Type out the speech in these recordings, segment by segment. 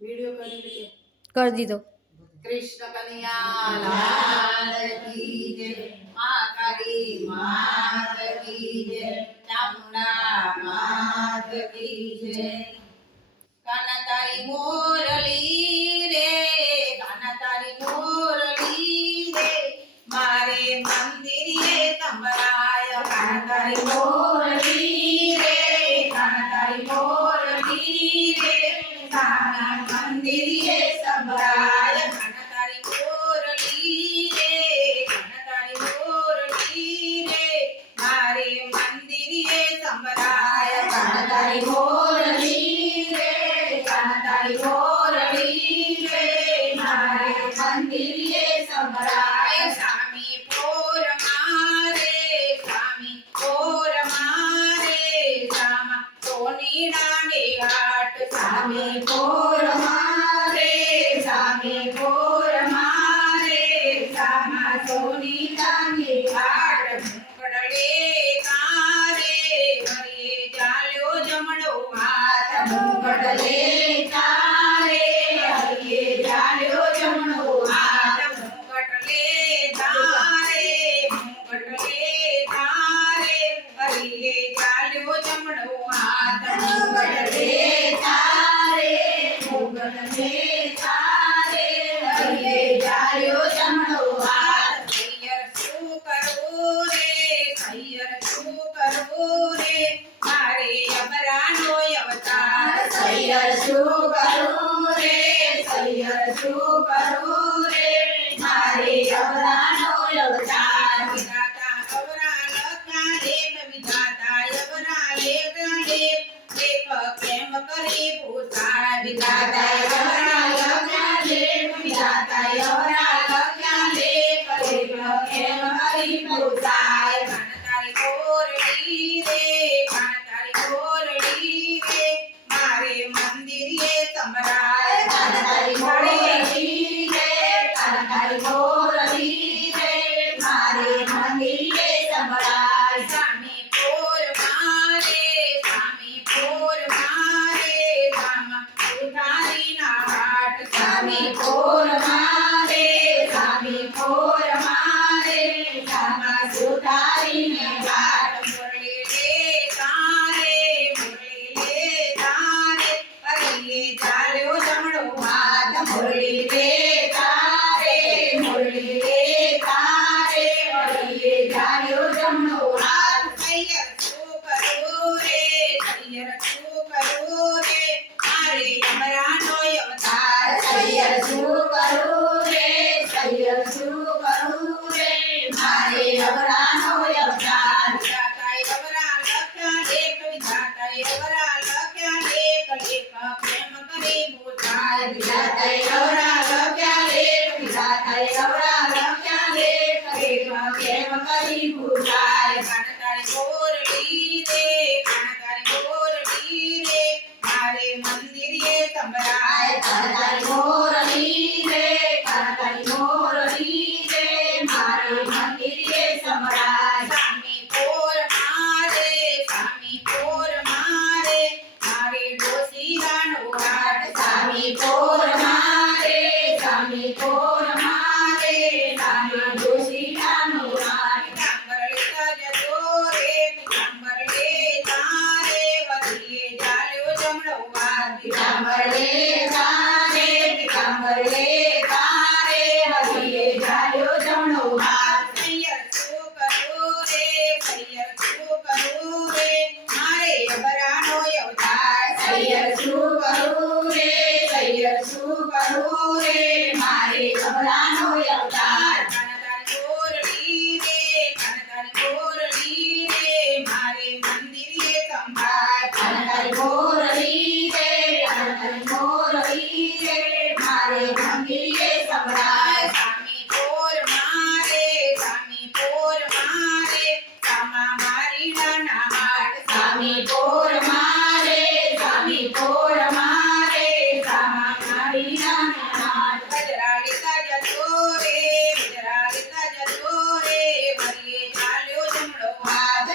Video कर दी तो कृष्ण कन्हैया लाल की जय, मातारी मात की जय, चामुंडा मात की जय। काना तारी मोरली रे, काना तारी मोरली रे, मारे मंदिरे संभराय। काना तारी मोरली रे, काना तारी मोरली रे, काना मंदिरे संभराय। काना तारी मोरली रे, काना तारी मोरली रे, मारे मंदिरे संभराय। काना तारी मोरली तारी मोरली रे, मारे मंदिरे संभराय। स्वामी पोर मारे, स्वामी पोर मारे, श्यामा सोनी डांगे घाट। स्वामी पोर मारे, स्वामी पोर मारे, श्यामा सोनी डांगे घाट। मुकड़ले तारे हरिये जाल्यो जमणो हाथ। मुकड़ले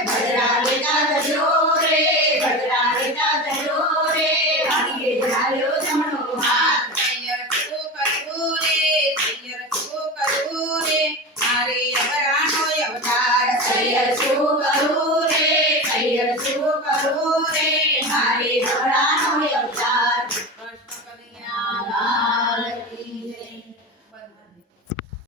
गजरा लेता गजरो रे, गजरा लेता गजरो શું કરું રે, કૈયર શું કરું રે, મારી ભોળાનો અવતાર